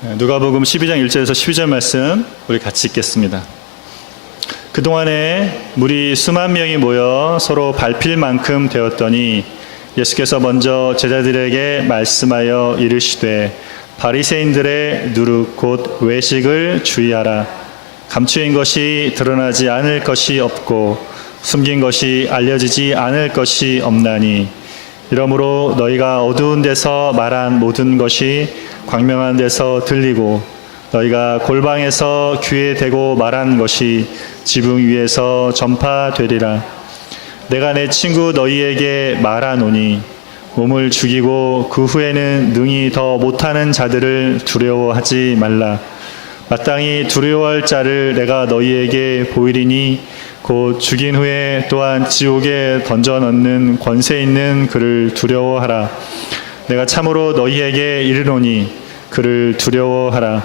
누가복음 12장 1절에서 12절 말씀 우리 같이 읽겠습니다. 그동안에 무리 수만 명이 모여 서로 밟힐 만큼 되었더니 예수께서 먼저 제자들에게 말씀하여 이르시되 바리새인들의 누룩 곧 외식을 주의하라. 감추인 것이 드러나지 않을 것이 없고 숨긴 것이 알려지지 않을 것이 없나니 이러므로 너희가 어두운 데서 말한 모든 것이 광명한 데서 들리고 너희가 골방에서 귀에 대고 말한 것이 지붕 위에서 전파되리라. 내가 내 친구 너희에게 말하노니 몸을 죽이고 그 후에는 능히 더 못하는 자들을 두려워하지 말라. 마땅히 두려워할 자를 내가 너희에게 보이리니 곧 죽인 후에 또한 지옥에 던져넣는 권세 있는 그를 두려워하라. 내가 참으로 너희에게 이르노니 그를 두려워하라.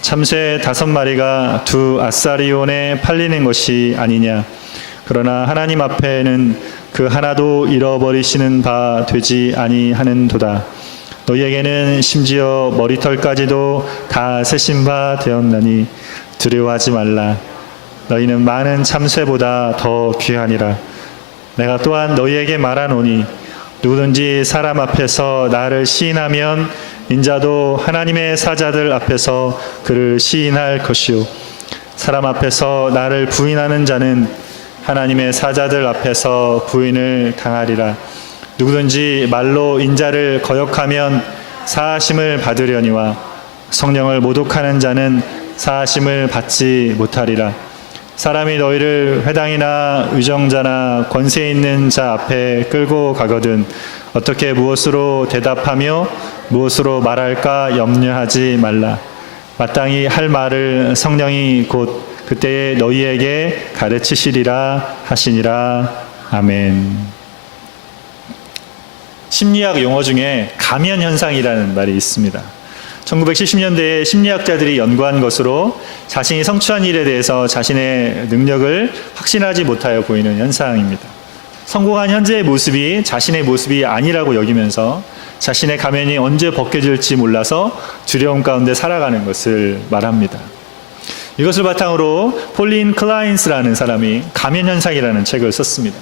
참새 5마리가 2 아사리온에 팔리는 것이 아니냐. 그러나 하나님 앞에는 그 하나도 잃어버리시는 바 되지 아니하는도다. 너희에게는 심지어 머리털까지도 다 세신 바 되었나니 두려워하지 말라. 너희는 많은 참새보다 더 귀하니라. 내가 또한 너희에게 말하노니 누구든지 사람 앞에서 나를 시인하면 인자도 하나님의 사자들 앞에서 그를 시인할 것이요 사람 앞에서 나를 부인하는 자는 하나님의 사자들 앞에서 부인을 당하리라. 누구든지 말로 인자를 거역하면 사하심을 받으려니와 성령을 모독하는 자는 사하심을 받지 못하리라. 사람이 너희를 회당이나 의정자나 권세 있는 자 앞에 끌고 가거든 어떻게 무엇으로 대답하며 무엇으로 말할까 염려하지 말라. 마땅히 할 말을 성령이 곧 그때에 너희에게 가르치시리라 하시니라. 아멘. 심리학 용어 중에 가면 현상이라는 말이 있습니다. 1970년대에 심리학자들이 연구한 것으로 자신이 성취한 일에 대해서 자신의 능력을 확신하지 못하여 보이는 현상입니다. 성공한 현재의 모습이 자신의 모습이 아니라고 여기면서 자신의 가면이 언제 벗겨질지 몰라서 두려움 가운데 살아가는 것을 말합니다. 이것을 바탕으로 폴린 클라인스라는 사람이 가면 현상이라는 책을 썼습니다.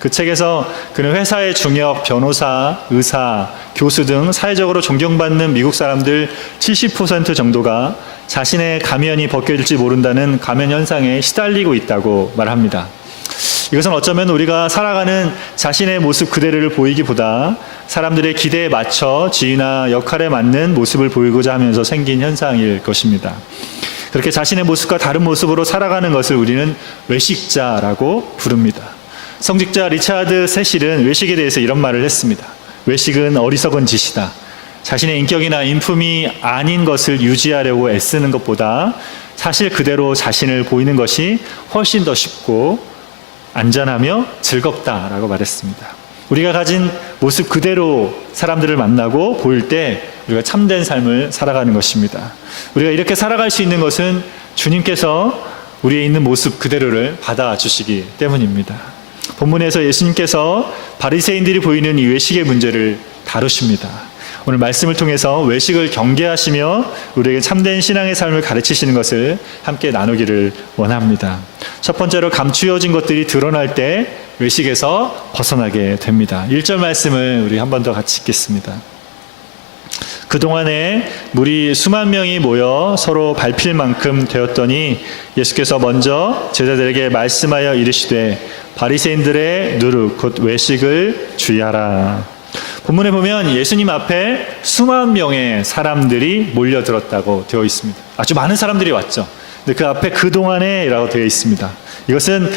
그 책에서 그는 회사의 중역, 변호사, 의사, 교수 등 사회적으로 존경받는 미국 사람들 70% 정도가 자신의 가면이 벗겨질지 모른다는 가면 현상에 시달리고 있다고 말합니다. 이것은 어쩌면 우리가 살아가는 자신의 모습 그대로를 보이기보다 사람들의 기대에 맞춰 지위나 역할에 맞는 모습을 보이고자 하면서 생긴 현상일 것입니다. 그렇게 자신의 모습과 다른 모습으로 살아가는 것을 우리는 외식자라고 부릅니다. 성직자 리차드 세실은 외식에 대해서 이런 말을 했습니다. 외식은 어리석은 짓이다. 자신의 인격이나 인품이 아닌 것을 유지하려고 애쓰는 것보다 사실 그대로 자신을 보이는 것이 훨씬 더 쉽고 안전하며 즐겁다라고 말했습니다. 우리가 가진 모습 그대로 사람들을 만나고 보일 때 우리가 참된 삶을 살아가는 것입니다. 우리가 이렇게 살아갈 수 있는 것은 주님께서 우리의 있는 모습 그대로를 받아주시기 때문입니다. 본문에서 예수님께서 바리새인들이 보이는 이 외식의 문제를 다루십니다. 오늘 말씀을 통해서 외식을 경계하시며 우리에게 참된 신앙의 삶을 가르치시는 것을 함께 나누기를 원합니다. 첫 번째로 감추어진 것들이 드러날 때 외식에서 벗어나게 됩니다. 1절 말씀을 우리 한 번 더 같이 읽겠습니다. 그동안에 무리 수만 명이 모여 서로 밟힐 만큼 되었더니 예수께서 먼저 제자들에게 말씀하여 이르시되 바리새인들의 누룩 곧 외식을 주의하라. 본문에 보면 예수님 앞에 수만 명의 사람들이 몰려들었다고 되어 있습니다. 아주 많은 사람들이 왔죠. 근데 그 앞에 그동안에 라고 되어 있습니다. 이것은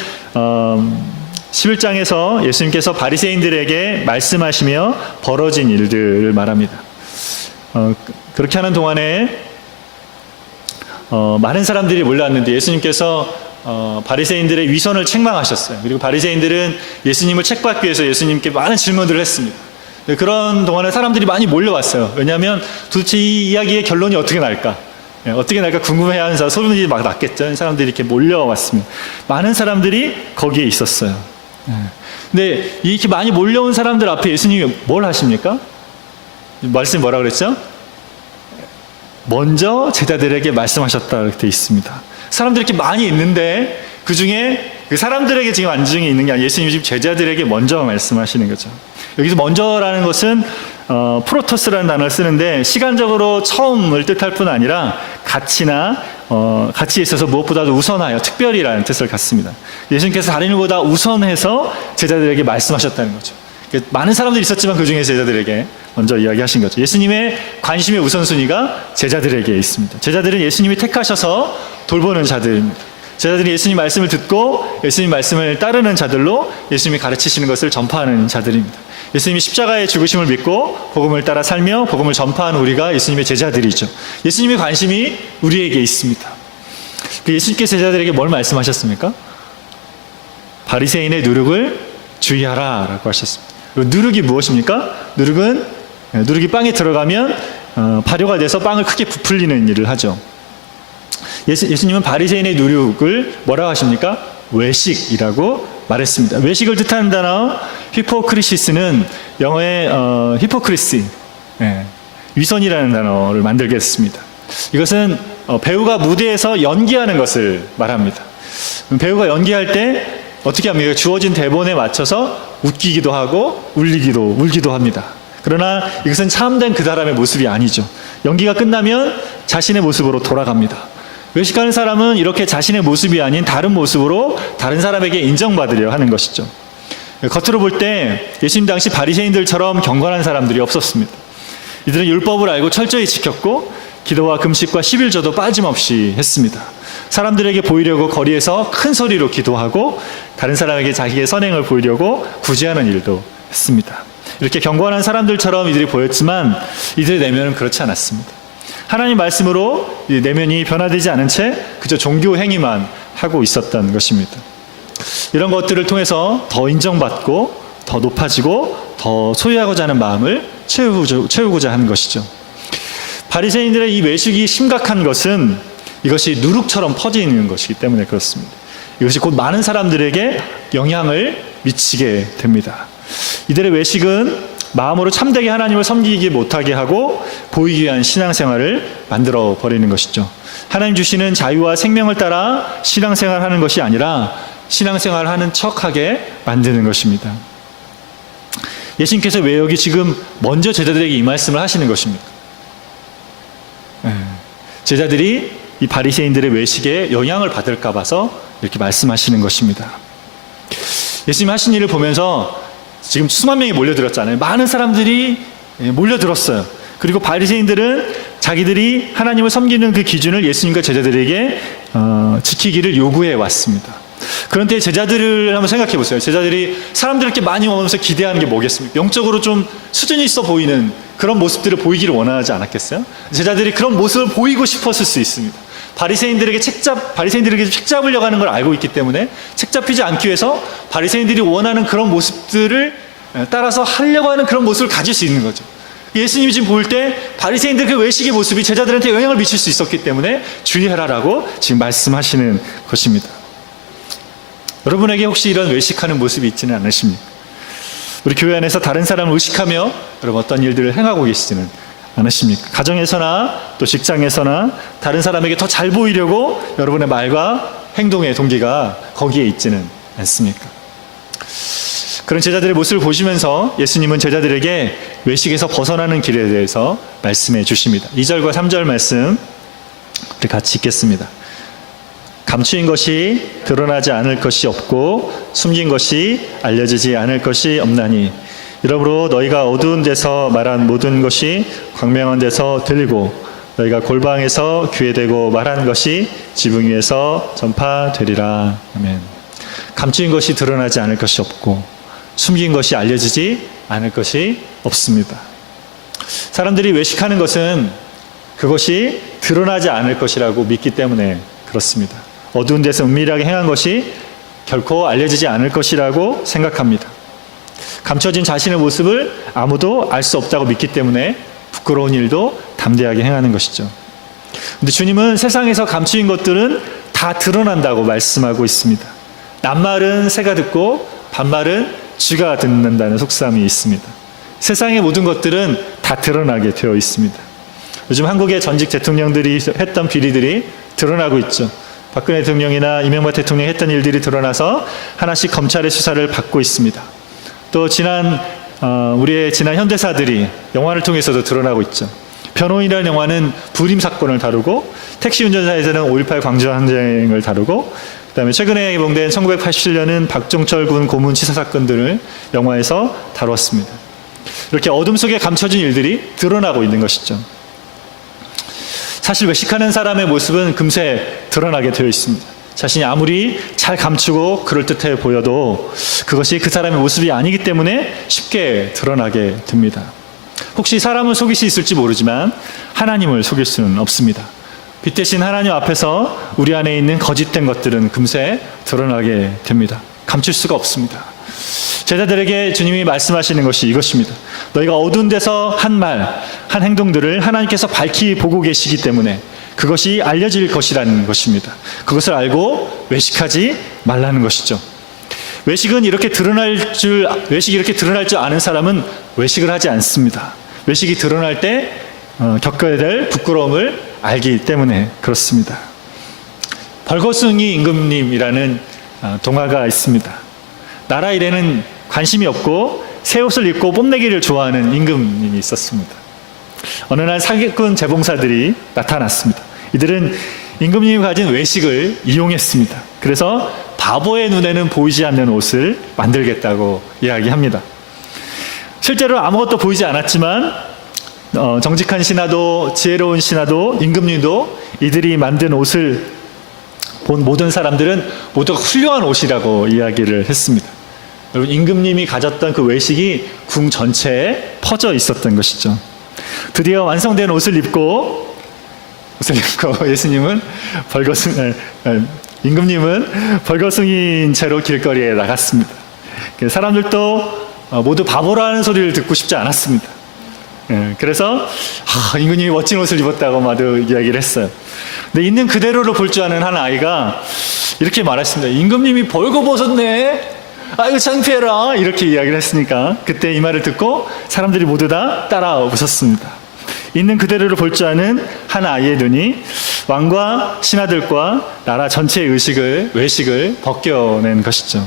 11장에서 예수님께서 바리새인들에게 말씀하시며 벌어진 일들을 말합니다. 그렇게 하는 동안에 많은 사람들이 몰려왔는데 예수님께서 바리새인들의 위선을 책망하셨어요. 그리고 바리새인들은 예수님을 책받기 위해서 예수님께 많은 질문들을 했습니다. 그런 동안에 사람들이 많이 몰려왔어요. 왜냐하면 도대체 이 이야기의 결론이 어떻게 날까? 어떻게 날까 궁금해하는 소문이 막 났겠죠. 사람들이 이렇게 몰려왔습니다. 많은 사람들이 거기에 있었어요. 근데 이렇게 많이 몰려온 사람들 앞에 예수님이 뭘 하십니까? 말씀이 뭐라 그랬죠? 먼저 제자들에게 말씀하셨다 이렇게 되어 있습니다. 사람들이 이렇게 많이 있는데 그 중에 그 사람들에게 지금 안중에 있는 게 아니라 예수님이 지금 제자들에게 먼저 말씀하시는 거죠. 여기서 먼저라는 것은 프로토스라는 단어를 쓰는데 시간적으로 처음을 뜻할 뿐 아니라 가치나 가치에 있어서 무엇보다도 우선하여 특별히라는 뜻을 갖습니다. 예수님께서 다른 일보다 우선해서 제자들에게 말씀하셨다는 거죠. 많은 사람들이 있었지만 그 중에 제자들에게 먼저 이야기하신 거죠. 예수님의 관심의 우선순위가 제자들에게 있습니다. 제자들은 예수님이 택하셔서 돌보는 자들입니다. 제자들이 예수님 말씀을 듣고 예수님 말씀을 따르는 자들로 예수님이 가르치시는 것을 전파하는 자들입니다. 예수님이 십자가의 죽으심을 믿고 복음을 따라 살며 복음을 전파하는 우리가 예수님의 제자들이죠. 예수님의 관심이 우리에게 있습니다. 예수님께서 제자들에게 뭘 말씀하셨습니까? 바리새인의 누룩을 주의하라 라고 하셨습니다. 누룩이 무엇입니까? 누룩이 빵에 들어가면 발효가 돼서 빵을 크게 부풀리는 일을 하죠. 예수님은 바리새인의 누룩을 뭐라고 하십니까? 외식이라고 말했습니다. 외식을 뜻하는 단어 히포크리시스는 영어의 히포크리시, 위선이라는 단어를 만들게 됐습니다. 이것은 배우가 무대에서 연기하는 것을 말합니다. 배우가 연기할 때 어떻게 합니까? 주어진 대본에 맞춰서 웃기기도 하고 울기도 합니다. 그러나 이것은 참된 그 사람의 모습이 아니죠. 연기가 끝나면 자신의 모습으로 돌아갑니다. 외식하는 사람은 이렇게 자신의 모습이 아닌 다른 모습으로 다른 사람에게 인정받으려 하는 것이죠. 겉으로 볼 때 예수님 당시 바리새인들처럼 경건한 사람들이 없었습니다. 이들은 율법을 알고 철저히 지켰고 기도와 금식과 십일조도 빠짐없이 했습니다. 사람들에게 보이려고 거리에서 큰 소리로 기도하고 다른 사람에게 자기의 선행을 보이려고 구제하는 일도 했습니다. 이렇게 경건한 사람들처럼 이들이 보였지만 이들의 내면은 그렇지 않았습니다. 하나님 말씀으로 내면이 변화되지 않은 채 그저 종교 행위만 하고 있었던 것입니다. 이런 것들을 통해서 더 인정받고 더 높아지고 더 소유하고자 하는 마음을 채우고자 하는 것이죠. 바리새인들의 이 외식이 심각한 것은 이것이 누룩처럼 퍼지는 것이기 때문에 그렇습니다. 이것이 곧 많은 사람들에게 영향을 미치게 됩니다. 이들의 외식은 마음으로 참되게 하나님을 섬기지 못하게 하고 보이기 위한 신앙생활을 만들어 버리는 것이죠. 하나님 주시는 자유와 생명을 따라 신앙생활하는 것이 아니라 신앙생활하는 척하게 만드는 것입니다. 예수님께서 왜 여기 지금 먼저 제자들에게 이 말씀을 하시는 것입니까? 제자들이 이 바리새인들의 외식에 영향을 받을까 봐서 이렇게 말씀하시는 것입니다. 예수님 하신 일을 보면서 지금 수만 명이 몰려들었잖아요. 많은 사람들이 몰려들었어요. 그리고 바리새인들은 자기들이 하나님을 섬기는 그 기준을 예수님과 제자들에게 지키기를 요구해 왔습니다. 그런데 제자들을 한번 생각해 보세요. 제자들이 사람들 이렇게 많이 오면서 기대하는 게 뭐겠습니까? 영적으로 좀 수준이 있어 보이는 그런 모습들을 보이기를 원하지 않았겠어요? 제자들이 그런 모습을 보이고 싶었을 수 있습니다. 바리새인들에게 책 잡으려고 하는 걸 알고 있기 때문에 책 잡히지 않기 위해서 바리새인들이 원하는 그런 모습들을 따라서 하려고 하는 그런 모습을 가질 수 있는 거죠. 예수님이 지금 볼 때 바리새인들 그 외식의 모습이 제자들한테 영향을 미칠 수 있었기 때문에 주의하라라고 지금 말씀하시는 것입니다. 여러분에게 혹시 이런 외식하는 모습이 있지는 않으십니까? 우리 교회 안에서 다른 사람을 의식하며 여러분 어떤 일들을 행하고 계시지는 않으십니까? 가정에서나 또 직장에서나 다른 사람에게 더 잘 보이려고 여러분의 말과 행동의 동기가 거기에 있지는 않습니까? 그런 제자들의 모습을 보시면서 예수님은 제자들에게 외식에서 벗어나는 길에 대해서 말씀해 주십니다. 2절과 3절 말씀 우리 같이 읽겠습니다. 감추인 것이 드러나지 않을 것이 없고 숨긴 것이 알려지지 않을 것이 없나니 이러므로 너희가 어두운 데서 말한 모든 것이 광명한 데서 들리고 너희가 골방에서 귀에 대고 말한 것이 지붕 위에서 전파되리라. 아멘. 감추인 것이 드러나지 않을 것이 없고 숨긴 것이 알려지지 않을 것이 없습니다. 사람들이 외식하는 것은 그것이 드러나지 않을 것이라고 믿기 때문에 그렇습니다. 어두운 데서 은밀하게 행한 것이 결코 알려지지 않을 것이라고 생각합니다. 감춰진 자신의 모습을 아무도 알 수 없다고 믿기 때문에 부끄러운 일도 담대하게 행하는 것이죠. 그런데 주님은 세상에서 감추인 것들은 다 드러난다고 말씀하고 있습니다. 낱말은 새가 듣고 반말은 쥐가 듣는다는 속담이 있습니다. 세상의 모든 것들은 다 드러나게 되어 있습니다. 요즘 한국의 전직 대통령들이 했던 비리들이 드러나고 있죠. 박근혜 대통령이나 이명박 대통령이 했던 일들이 드러나서 하나씩 검찰의 수사를 받고 있습니다. 또 우리의 지난 현대사들이 영화를 통해서도 드러나고 있죠. 변호인이라는 영화는 불임 사건을 다루고, 택시 운전사에서는 5.18 광주항쟁을 다루고, 그다음에 최근에 개봉된 1987년은 박종철 군 고문 치사 사건들을 영화에서 다뤘습니다. 이렇게 어둠 속에 감춰진 일들이 드러나고 있는 것이죠. 사실 외식하는 사람의 모습은 금세 드러나게 되어 있습니다. 자신이 아무리 잘 감추고 그럴듯해 보여도 그것이 그 사람의 모습이 아니기 때문에 쉽게 드러나게 됩니다. 혹시 사람을 속일 수 있을지 모르지만 하나님을 속일 수는 없습니다. 빛 대신 하나님 앞에서 우리 안에 있는 거짓된 것들은 금세 드러나게 됩니다. 감출 수가 없습니다. 제자들에게 주님이 말씀하시는 것이 이것입니다. 너희가 어두운 데서 한 말, 한 행동들을 하나님께서 밝히 보고 계시기 때문에 그것이 알려질 것이라는 것입니다. 그것을 알고 외식하지 말라는 것이죠. 외식이 이렇게 드러날 줄 아는 사람은 외식을 하지 않습니다. 외식이 드러날 때 겪어야 될 부끄러움을 알기 때문에 그렇습니다. 벌거숭이 임금님이라는 동화가 있습니다. 나라 일에는 관심이 없고 새 옷을 입고 뽐내기를 좋아하는 임금님이 있었습니다. 어느 날 사기꾼 재봉사들이 나타났습니다. 이들은 임금님이 가진 외식을 이용했습니다. 그래서 바보의 눈에는 보이지 않는 옷을 만들겠다고 이야기합니다. 실제로 아무것도 보이지 않았지만 정직한 신하도 지혜로운 신하도 임금님도 이들이 만든 옷을 본 모든 사람들은 모두가 훌륭한 옷이라고 이야기를 했습니다. 여러분, 임금님이 가졌던 그 외식이 궁 전체에 퍼져 있었던 것이죠. 드디어 완성된 옷을 입고 예수님은 임금님은 벌거숭이인 채로 길거리에 나갔습니다. 사람들도 모두 바보라는 소리를 듣고 싶지 않았습니다. 그래서 임금님이 멋진 옷을 입었다고 마저 이야기를 했어요. 근데 있는 그대로를 볼 줄 아는 한 아이가 이렇게 말했습니다. 임금님이 벌거벗었네. 아이고 창피해라. 이렇게 이야기를 했으니까 그때 이 말을 듣고 사람들이 모두 다 따라 웃었습니다. 있는 그대로를 볼 줄 아는 한 아이의 눈이 왕과 신하들과 나라 전체의 외식을 벗겨낸 것이죠.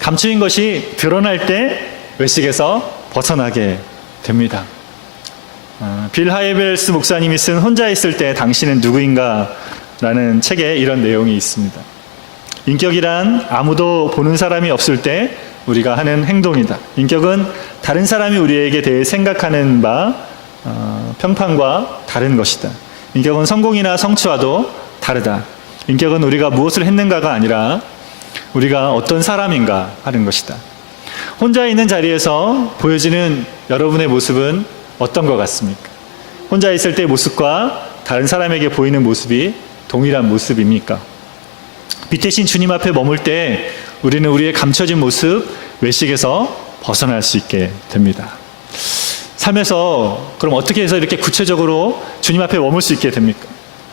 감추인 것이 드러날 때 외식에서 벗어나게 됩니다. 빌 하이벨스 목사님이 쓴 혼자 있을 때 당신은 누구인가 라는 책에 이런 내용이 있습니다. 인격이란 아무도 보는 사람이 없을 때 우리가 하는 행동이다. 인격은 다른 사람이 우리에게 대해 생각하는 평판과 다른 것이다. 인격은 성공이나 성취와도 다르다. 인격은 우리가 무엇을 했는가가 아니라 우리가 어떤 사람인가 하는 것이다. 혼자 있는 자리에서 보여지는 여러분의 모습은 어떤 것 같습니까? 혼자 있을 때의 모습과 다른 사람에게 보이는 모습이 동일한 모습입니까? 빛 대신 주님 앞에 머물 때 우리는 우리의 감춰진 모습, 외식에서 벗어날 수 있게 됩니다. 삶에서 그럼 어떻게 해서 이렇게 구체적으로 주님 앞에 머물 수 있게 됩니까?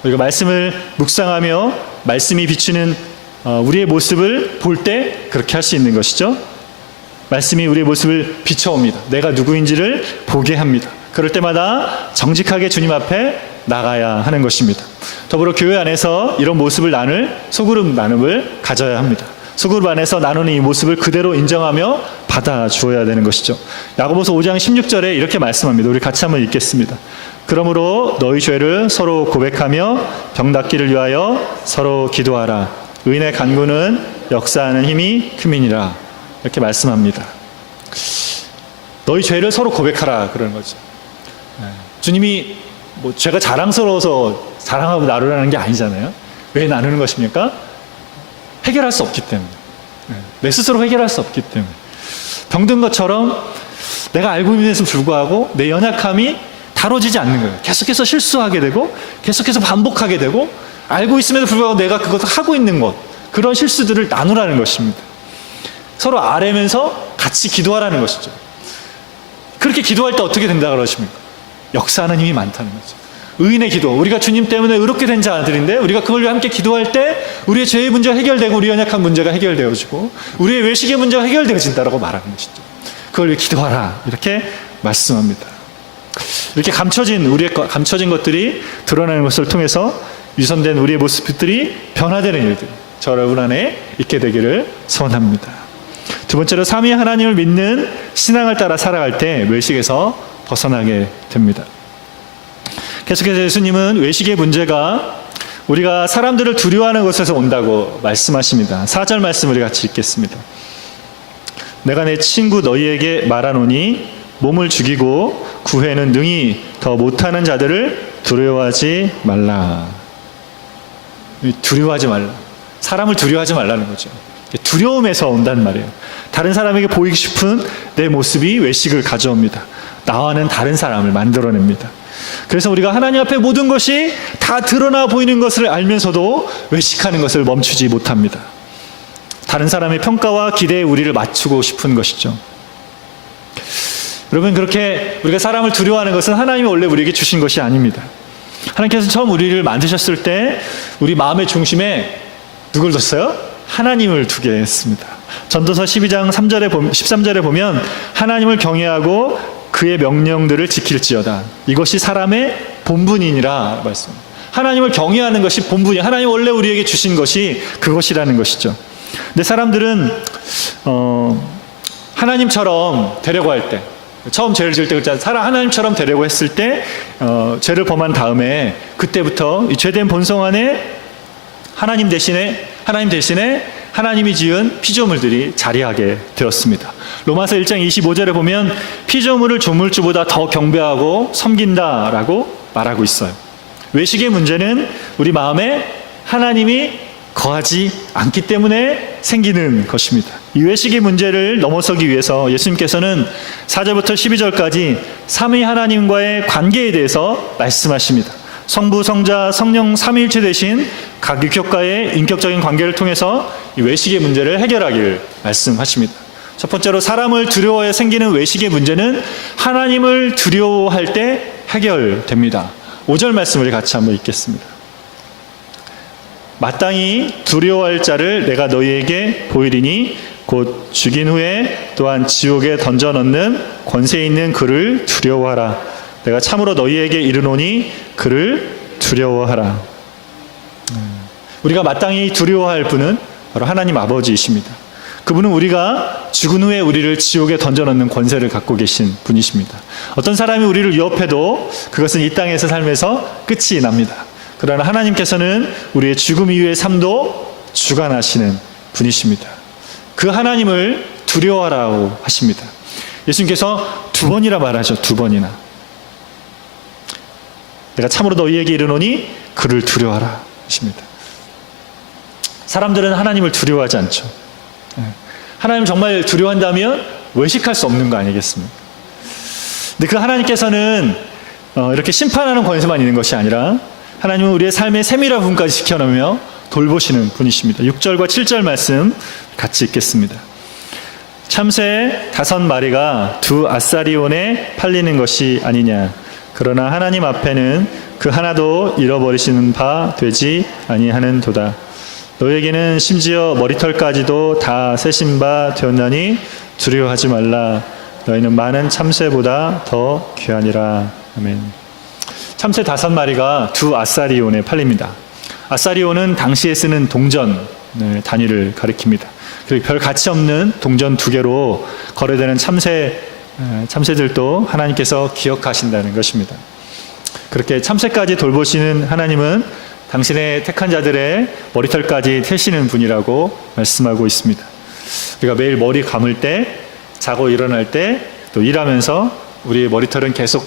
우리가 말씀을 묵상하며 말씀이 비추는 우리의 모습을 볼 때 그렇게 할 수 있는 것이죠. 말씀이 우리의 모습을 비춰옵니다. 내가 누구인지를 보게 합니다. 그럴 때마다 정직하게 주님 앞에 나가야 하는 것입니다. 더불어 교회 안에서 이런 모습을 나눌 소그룹 나눔을 가져야 합니다. 소그룹 안에서 나누는 이 모습을 그대로 인정하며 받아주어야 되는 것이죠. 야고보서 5장 16절에 이렇게 말씀합니다. 우리 같이 한번 읽겠습니다. 그러므로 너희 죄를 서로 고백하며 병 낫기를 위하여 서로 기도하라. 의인의 간구는 역사하는 힘이 큼이니라. 이렇게 말씀합니다. 너희 죄를 서로 고백하라 그러는 거죠. 주님이 죄가 자랑스러워서 자랑하고 나누라는 게 아니잖아요. 왜 나누는 것입니까? 해결할 수 없기 때문에. 내 스스로 해결할 수 없기 때문에. 병든 것처럼 내가 알고 있음에도 불구하고 내 연약함이 다뤄지지 않는 거예요. 계속해서 실수하게 되고 계속해서 반복하게 되고 알고 있음에도 불구하고 내가 그것을 하고 있는 것, 그런 실수들을 나누라는 것입니다. 서로 아뢰면서 같이 기도하라는 것이죠. 그렇게 기도할 때 어떻게 된다 그러십니까? 역사하는 힘이 많다는 거죠. 의인의 기도, 우리가 주님 때문에 의롭게 된 자들인데 우리가 그걸 위해 함께 기도할 때 우리의 죄의 문제가 해결되고 우리 연약한 문제가 해결되어지고 우리의 외식의 문제가 해결되어진다라고 말하는 것이죠. 그걸 위해 기도하라 이렇게 말씀합니다. 이렇게 감춰진 것들이 드러나는 것을 통해서 위선된 우리의 모습들이 변화되는 일들 저 여러분 안에 있게 되기를 소원합니다. 두 번째로 삼위 하나님을 믿는 신앙을 따라 살아갈 때 외식에서 벗어나게 됩니다. 계속해서 예수님은 외식의 문제가 우리가 사람들을 두려워하는 것에서 온다고 말씀하십니다. 4절 말씀 우리 같이 읽겠습니다. 내가 내 친구 너희에게 말하노니 몸을 죽이고 구해는 능히 더 못하는 자들을 두려워하지 말라. 두려워하지 말라. 사람을 두려워하지 말라는 거죠. 두려움에서 온단 말이에요. 다른 사람에게 보이고 싶은 내 모습이 외식을 가져옵니다. 나와는 다른 사람을 만들어냅니다. 그래서 우리가 하나님 앞에 모든 것이 다 드러나 보이는 것을 알면서도 외식하는 것을 멈추지 못합니다. 다른 사람의 평가와 기대에 우리를 맞추고 싶은 것이죠. 여러분, 그렇게 우리가 사람을 두려워하는 것은 하나님이 원래 우리에게 주신 것이 아닙니다. 하나님께서 처음 우리를 만드셨을 때 우리 마음의 중심에 누굴 뒀어요? 하나님을 두게 했습니다. 전도서 12장 13절에 보면 하나님을 경외하고 그의 명령들을 지킬지어다. 이것이 사람의 본분이니라 말씀합니다. 하나님을 경외하는 것이 본분이에요. 하나님 원래 우리에게 주신 것이 그것이라는 것이죠. 근데 사람들은 하나님처럼 되려고 할 때, 처음 죄를 지을 때 그렇잖아요. 하나님처럼 되려고 했을 때 죄를 범한 다음에 그때부터 이 죄된 본성 안에 하나님 대신에 하나님이 지은 피조물들이 자리하게 되었습니다. 로마서 1장 25절에 보면 피조물을 조물주보다 더 경배하고 섬긴다라고 말하고 있어요. 외식의 문제는 우리 마음에 하나님이 거하지 않기 때문에 생기는 것입니다. 이 외식의 문제를 넘어서기 위해서 예수님께서는 4절부터 12절까지 삼위 하나님과의 관계에 대해서 말씀하십니다. 성부, 성자, 성령 삼위일체 되신 각 육격과의 인격적인 관계를 통해서 이 외식의 문제를 해결하기를 말씀하십니다. 첫 번째로 사람을 두려워해 생기는 외식의 문제는 하나님을 두려워할 때 해결됩니다. 5절 말씀을 같이 한번 읽겠습니다. 마땅히 두려워할 자를 내가 너희에게 보이리니 곧 죽인 후에 또한 지옥에 던져 넣는 권세 있는 그를 두려워하라. 내가 참으로 너희에게 이르노니 그를 두려워하라. 우리가 마땅히 두려워할 분은 바로 하나님 아버지이십니다. 그분은 우리가 죽은 후에 우리를 지옥에 던져 넣는 권세를 갖고 계신 분이십니다. 어떤 사람이 우리를 위협해도 그것은 이 땅에서 삶에서 끝이 납니다. 그러나 하나님께서는 우리의 죽음 이후의 삶도 주관하시는 분이십니다. 그 하나님을 두려워하라고 하십니다. 예수님께서 2번이나 말하죠. 2번이나. 내가 참으로 너희에게 이르노니 그를 두려워하라 하십니다. 사람들은 하나님을 두려워하지 않죠. 하나님 정말 두려워한다면 외식할 수 없는 거 아니겠습니까? 근데 그 하나님께서는 이렇게 심판하는 권세만 있는 것이 아니라 하나님은 우리의 삶의 세밀한 부분까지 지켜놓으며 돌보시는 분이십니다. 6절과 7절 말씀 같이 읽겠습니다. 참새 5마리가 2 아사리온에 팔리는 것이 아니냐. 그러나 하나님 앞에는 그 하나도 잃어버리시는 바 되지 아니하는도다. 너에게는 심지어 머리털까지도 다 세신 바 되었나니 두려워하지 말라. 너희는 많은 참새보다 더 귀하니라. 아멘. 참새 5마리가 2 아사리온에 팔립니다. 아사리온은 당시에 쓰는 동전 단위를 가리킵니다. 그리고 별 가치 없는 동전 2개로 거래되는 참새들도 하나님께서 기억하신다는 것입니다. 그렇게 참새까지 돌보시는 하나님은 당신의 택한 자들의 머리털까지 태시는 분이라고 말씀하고 있습니다. 우리가 매일 머리 감을 때, 자고 일어날 때, 또 일하면서 우리의 머리털은 계속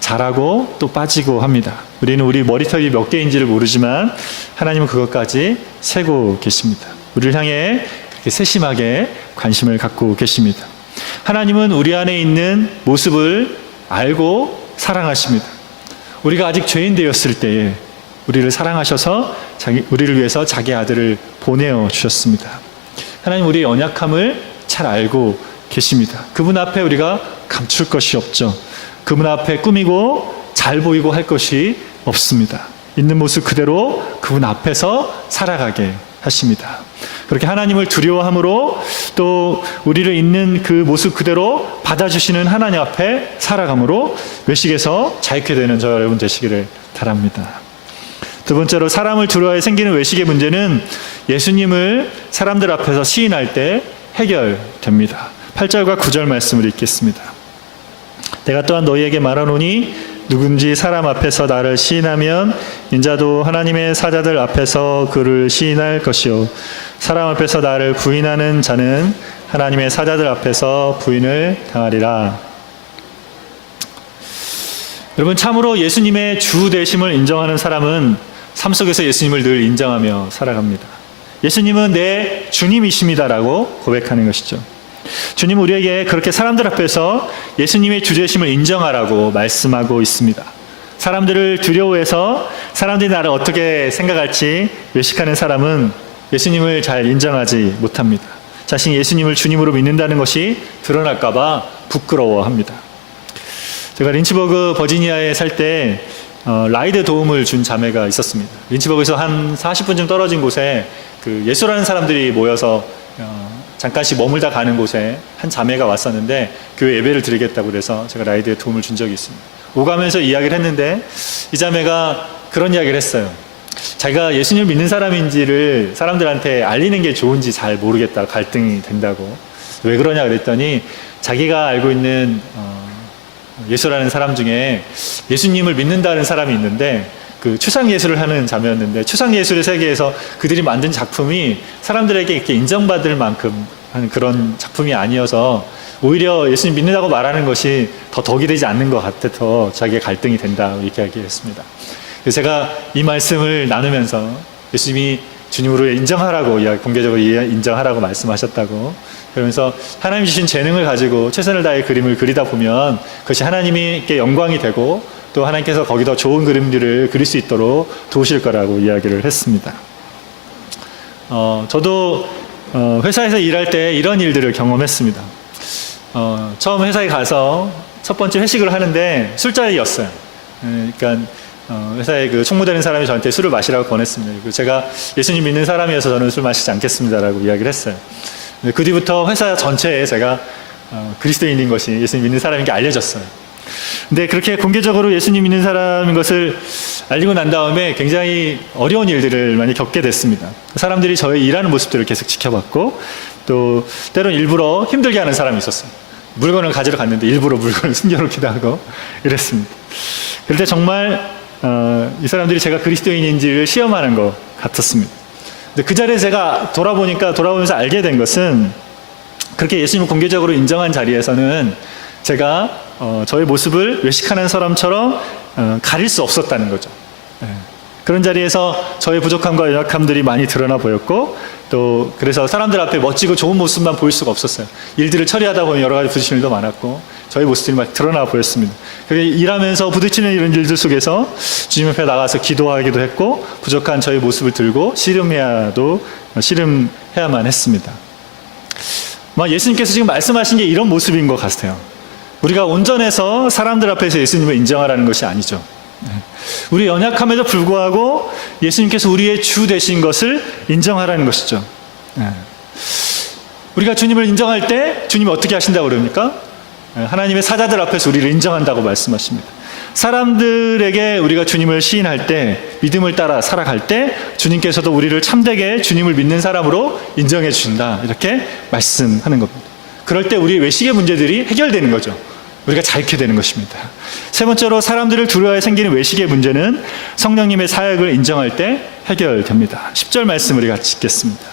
자라고 또 빠지고 합니다. 우리는 우리 머리털이 몇 개인지를 모르지만 하나님은 그것까지 세고 계십니다. 우리를 향해 그렇게 세심하게 관심을 갖고 계십니다. 하나님은 우리 안에 있는 모습을 알고 사랑하십니다. 우리가 아직 죄인 되었을 때에 우리를 사랑하셔서 우리를 위해서 자기 아들을 보내어 주셨습니다. 하나님 우리의 연약함을 잘 알고 계십니다. 그분 앞에 우리가 감출 것이 없죠. 그분 앞에 꾸미고 잘 보이고 할 것이 없습니다. 있는 모습 그대로 그분 앞에서 살아가게 하십니다. 그렇게 하나님을 두려워함으로 또 우리를 있는 그 모습 그대로 받아주시는 하나님 앞에 살아감으로 외식에서 자유케 되는 저 여러분 되시기를 바랍니다. 두 번째로 사람을 두려워해 생기는 외식의 문제는 예수님을 사람들 앞에서 시인할 때 해결됩니다. 8절과 9절 말씀을 읽겠습니다. 내가 또한 너희에게 말하노니 누군지 사람 앞에서 나를 시인하면 인자도 하나님의 사자들 앞에서 그를 시인할 것이요 사람 앞에서 나를 부인하는 자는 하나님의 사자들 앞에서 부인을 당하리라. 여러분, 참으로 예수님의 주 되심을 인정하는 사람은 삶 속에서 예수님을 늘 인정하며 살아갑니다. 예수님은 내 주님이십니다라고 고백하는 것이죠. 주님은 우리에게 그렇게 사람들 앞에서 예수님의 주 되심을 인정하라고 말씀하고 있습니다. 사람들을 두려워해서 사람들이 나를 어떻게 생각할지 외식하는 사람은 예수님을 잘 인정하지 못합니다. 자신이 예수님을 주님으로 믿는다는 것이 드러날까 봐 부끄러워합니다. 제가 린치버그 버지니아에 살 때 라이드 도움을 준 자매가 있었습니다. 린치버그에서 한 40분쯤 떨어진 곳에 그 예수라는 사람들이 모여서 잠깐씩 머물다 가는 곳에 한 자매가 왔었는데 교회 예배를 드리겠다고 그래서 제가 라이드에 도움을 준 적이 있습니다. 오가면서 이야기를 했는데 이 자매가 그런 이야기를 했어요. 자기가 예수님을 믿는 사람인지를 사람들한테 알리는 게 좋은지 잘 모르겠다, 갈등이 된다고. 왜 그러냐 그랬더니 자기가 알고 있는 예수라는 사람 중에 예수님을 믿는다는 사람이 있는데 그 추상 예술을 하는 자매였는데 추상 예술의 세계에서 그들이 만든 작품이 사람들에게 이렇게 인정받을 만큼 하는 그런 작품이 아니어서 오히려 예수님 믿는다고 말하는 것이 더 덕이 되지 않는 것 같아서 자기의 갈등이 된다 이렇게 이야기했습니다. 그래서 제가 이 말씀을 나누면서 예수님이 주님으로 인정하라고 공개적으로 인정하라고 말씀하셨다고 그러면서 하나님 주신 재능을 가지고 최선을 다해 그림을 그리다 보면 그것이 하나님께 영광이 되고 또 하나님께서 거기더 좋은 그림들을 그릴 수 있도록 도우실 거라고 이야기를 했습니다. 저도 회사에서 일할 때 이런 일들을 경험했습니다. 처음 회사에 가서 첫 번째 회식을 하는데 술자리였어요. 그러니까 회사에 그 총무되는 사람이 저한테 술을 마시라고 권했습니다. 그리고 제가 예수님 믿는 사람이어서 저는 술 마시지 않겠습니다라고 이야기를 했어요. 그 뒤부터 회사 전체에 제가 그리스도인인 것이 예수님 믿는 사람인 게 알려졌어요. 근데 그렇게 공개적으로 예수님 믿는 사람인 것을 알리고 난 다음에 굉장히 어려운 일들을 많이 겪게 됐습니다. 사람들이 저의 일하는 모습들을 계속 지켜봤고 또 때로는 일부러 힘들게 하는 사람이 있었어요. 물건을 가지러 갔는데 일부러 물건을 숨겨놓기도 하고 이랬습니다. 그럴 때 정말 이 사람들이 제가 그리스도인인지를 시험하는 것 같았습니다. 근데 그 자리에 제가 돌아보면서 알게 된 것은 그렇게 예수님을 공개적으로 인정한 자리에서는 제가 저의 모습을 외식하는 사람처럼 가릴 수 없었다는 거죠. 그런 자리에서 저의 부족함과 연약함들이 많이 드러나 보였고 또 그래서 사람들 앞에 멋지고 좋은 모습만 보일 수가 없었어요. 일들을 처리하다 보면 여러 가지 부딪히는 일도 많았고 저의 모습들이 막 드러나 보였습니다. 일하면서 부딪히는 이런 일들 속에서 주님 앞에 나가서 기도하기도 했고 부족한 저의 모습을 들고 씨름해야만 했습니다. 예수님께서 지금 말씀하신 게 이런 모습인 것 같아요. 우리가 온전해서 사람들 앞에서 예수님을 인정하라는 것이 아니죠. 우리 연약함에도 불구하고 예수님께서 우리의 주 되신 것을 인정하라는 것이죠. 우리가 주님을 인정할 때 주님이 어떻게 하신다고 그럽니까? 하나님의 사자들 앞에서 우리를 인정한다고 말씀하십니다. 사람들에게 우리가 주님을 시인할 때 믿음을 따라 살아갈 때 주님께서도 우리를 참되게 주님을 믿는 사람으로 인정해 주신다 이렇게 말씀하는 겁니다. 그럴 때 우리의 외식의 문제들이 해결되는 거죠. 우리가 자유케 되는 것입니다. 세 번째로 사람들을 두려워해 생기는 외식의 문제는 성령님의 사역을 인정할 때 해결됩니다. 10절 말씀 우리 같이 읽겠습니다.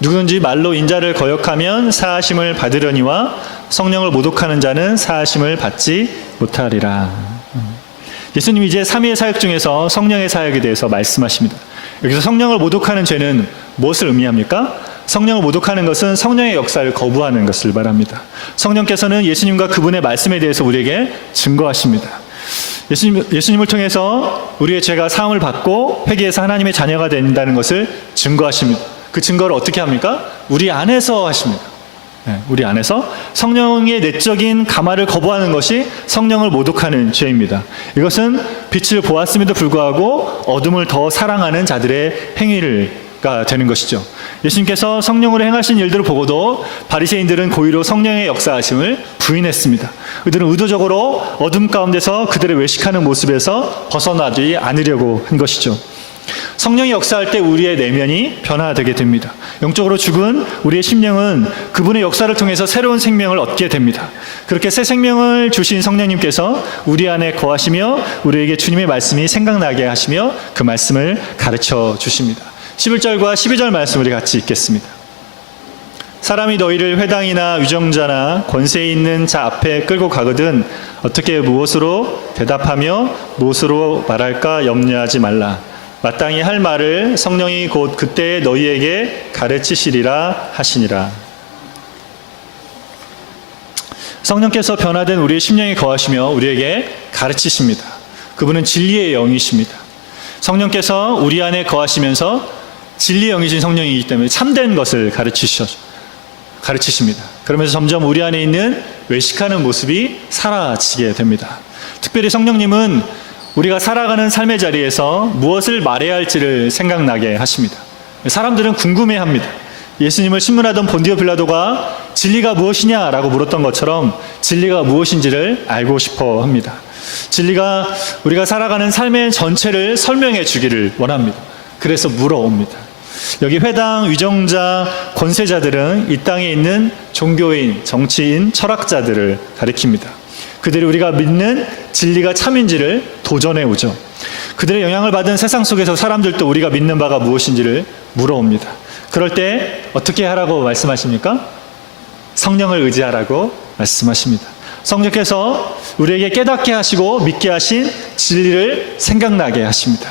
누구든지 말로 인자를 거역하면 사하심을 받으려니와 성령을 모독하는 자는 사하심을 받지 못하리라. 예수님이 이제 3위의 사역 중에서 성령의 사역에 대해서 말씀하십니다. 여기서 성령을 모독하는 죄는 무엇을 의미합니까? 성령을 모독하는 것은 성령의 역사를 거부하는 것을 말합니다. 성령께서는 예수님과 그분의 말씀에 대해서 우리에게 증거하십니다. 예수님을 통해서 우리의 죄가 사함을 받고 회개해서 하나님의 자녀가 된다는 것을 증거하십니다. 그 증거를 어떻게 합니까? 우리 안에서 하십니다. 우리 안에서 성령의 내적인 감화를 거부하는 것이 성령을 모독하는 죄입니다. 이것은 빛을 보았음에도 불구하고 어둠을 더 사랑하는 자들의 행위를 가 되는 것이죠. 예수님께서 성령으로 행하신 일들을 보고도 바리새인들은 고의로 성령의 역사하심을 부인했습니다. 그들은 의도적으로 어둠 가운데서 그들의 외식하는 모습에서 벗어나지 않으려고 한 것이죠. 성령이 역사할 때 우리의 내면이 변화되게 됩니다. 영적으로 죽은 우리의 심령은 그분의 역사를 통해서 새로운 생명을 얻게 됩니다. 그렇게 새 생명을 주신 성령님께서 우리 안에 거하시며 우리에게 주님의 말씀이 생각나게 하시며 그 말씀을 가르쳐 주십니다. 11절과 12절 말씀 우리 같이 읽겠습니다. 사람이 너희를 회당이나 위정자나 권세 있는 자 앞에 끌고 가거든 어떻게 무엇으로 대답하며 무엇으로 말할까 염려하지 말라. 마땅히 할 말을 성령이 곧 그때 너희에게 가르치시리라 하시니라. 성령께서 변화된 우리의 심령에 거하시며 우리에게 가르치십니다. 그분은 진리의 영이십니다. 성령께서 우리 안에 거하시면서 진리의 영이신 성령이기 때문에 참된 것을 가르치십니다. 그러면서 점점 우리 안에 있는 외식하는 모습이 사라지게 됩니다. 특별히 성령님은 우리가 살아가는 삶의 자리에서 무엇을 말해야 할지를 생각나게 하십니다. 사람들은 궁금해합니다. 예수님을 신문하던 본디오 빌라도가 진리가 무엇이냐라고 물었던 것처럼 진리가 무엇인지를 알고 싶어 합니다. 진리가 우리가 살아가는 삶의 전체를 설명해 주기를 원합니다. 그래서 물어옵니다. 여기 회당, 위정자, 권세자들은 이 땅에 있는 종교인, 정치인, 철학자들을 가리킵니다. 그들이 우리가 믿는 진리가 참인지를 도전해 오죠. 그들의 영향을 받은 세상 속에서 사람들도 우리가 믿는 바가 무엇인지를 물어옵니다. 그럴 때 어떻게 하라고 말씀하십니까? 성령을 의지하라고 말씀하십니다. 성령께서 우리에게 깨닫게 하시고 믿게 하신 진리를 생각나게 하십니다.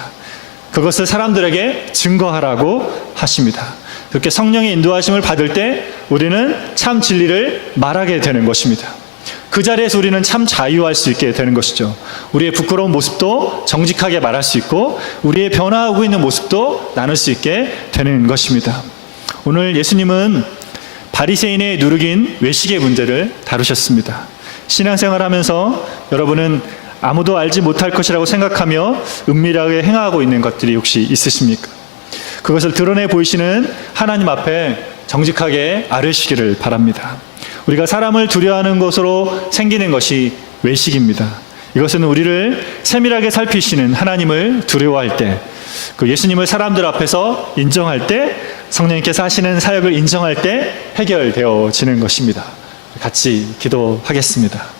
그것을 사람들에게 증거하라고 하십니다. 그렇게 성령의 인도하심을 받을 때 우리는 참 진리를 말하게 되는 것입니다. 그 자리에서 우리는 참 자유할 수 있게 되는 것이죠. 우리의 부끄러운 모습도 정직하게 말할 수 있고 우리의 변화하고 있는 모습도 나눌 수 있게 되는 것입니다. 오늘 예수님은 바리새인의 누룩인 외식의 문제를 다루셨습니다. 신앙생활하면서 여러분은 아무도 알지 못할 것이라고 생각하며 은밀하게 행하고 있는 것들이 혹시 있으십니까? 그것을 드러내 보이시는 하나님 앞에 정직하게 아뢰시기를 바랍니다. 우리가 사람을 두려워하는 것으로 생기는 것이 외식입니다. 이것은 우리를 세밀하게 살피시는 하나님을 두려워할 때, 그 예수님을 사람들 앞에서 인정할 때, 성령님께서 하시는 사역을 인정할 때 해결되어지는 것입니다. 같이 기도하겠습니다.